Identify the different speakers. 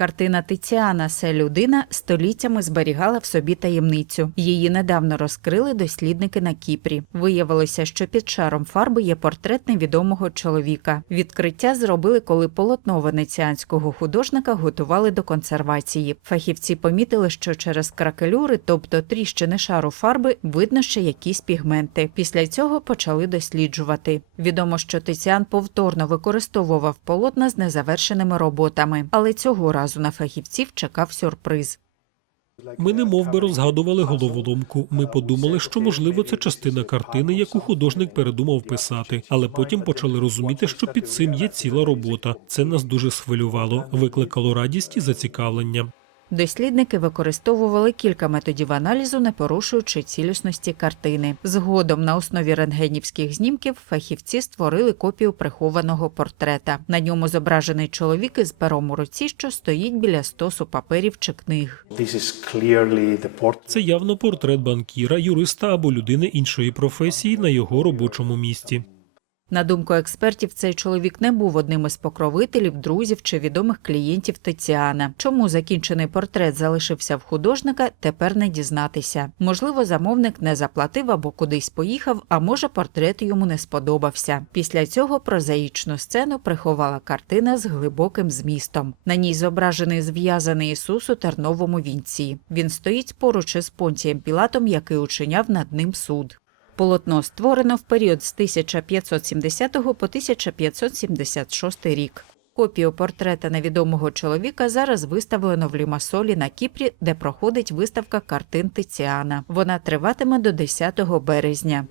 Speaker 1: Картина Тиціана Се людина століттями зберігала в собі таємницю. Її недавно розкрили дослідники на Кіпрі. Виявилося, що під шаром фарби є портрет невідомого чоловіка. Відкриття зробили, коли полотно венеціанського художника готували до консервації. Фахівці помітили, що через кракелюри, тобто тріщини шару фарби, видно ще якісь пігменти. Після цього почали досліджувати. Відомо, що Тиціан повторно використовував полотна з незавершеними роботами, але цього разу на фахівців чекав сюрприз.
Speaker 2: Ми не мов би розгадували головоломку. Ми подумали, що можливо це частина картини, яку художник передумав писати, але потім почали розуміти, що під цим є ціла робота. Це нас дуже схвилювало, викликало радість і зацікавлення.
Speaker 1: Дослідники використовували кілька методів аналізу, не порушуючи цілісності картини. Згодом на основі рентгенівських знімків фахівці створили копію прихованого портрета. На ньому зображений чоловік із пером у руці, що стоїть біля стосу паперів чи книг.
Speaker 2: Це явно портрет банкіра, юриста або людини іншої професії на його робочому місці.
Speaker 1: На думку експертів, цей чоловік не був одним із покровителів, друзів чи відомих клієнтів Тиціана. Чому закінчений портрет залишився в художника, тепер не дізнатися. Можливо, замовник не заплатив або кудись поїхав, а може, портрет йому не сподобався. Після цього прозаїчну сцену приховала картина з глибоким змістом. На ній зображений зв'язаний Ісус у терновому вінці. Він стоїть поруч із Понтієм Пілатом, який учиняв над ним суд. Полотно створено в період з 1570 по 1576 рік. Копію портрета невідомого чоловіка зараз виставлено в Лімасолі на Кіпрі, де проходить виставка картин Тиціана. Вона триватиме до 10 березня.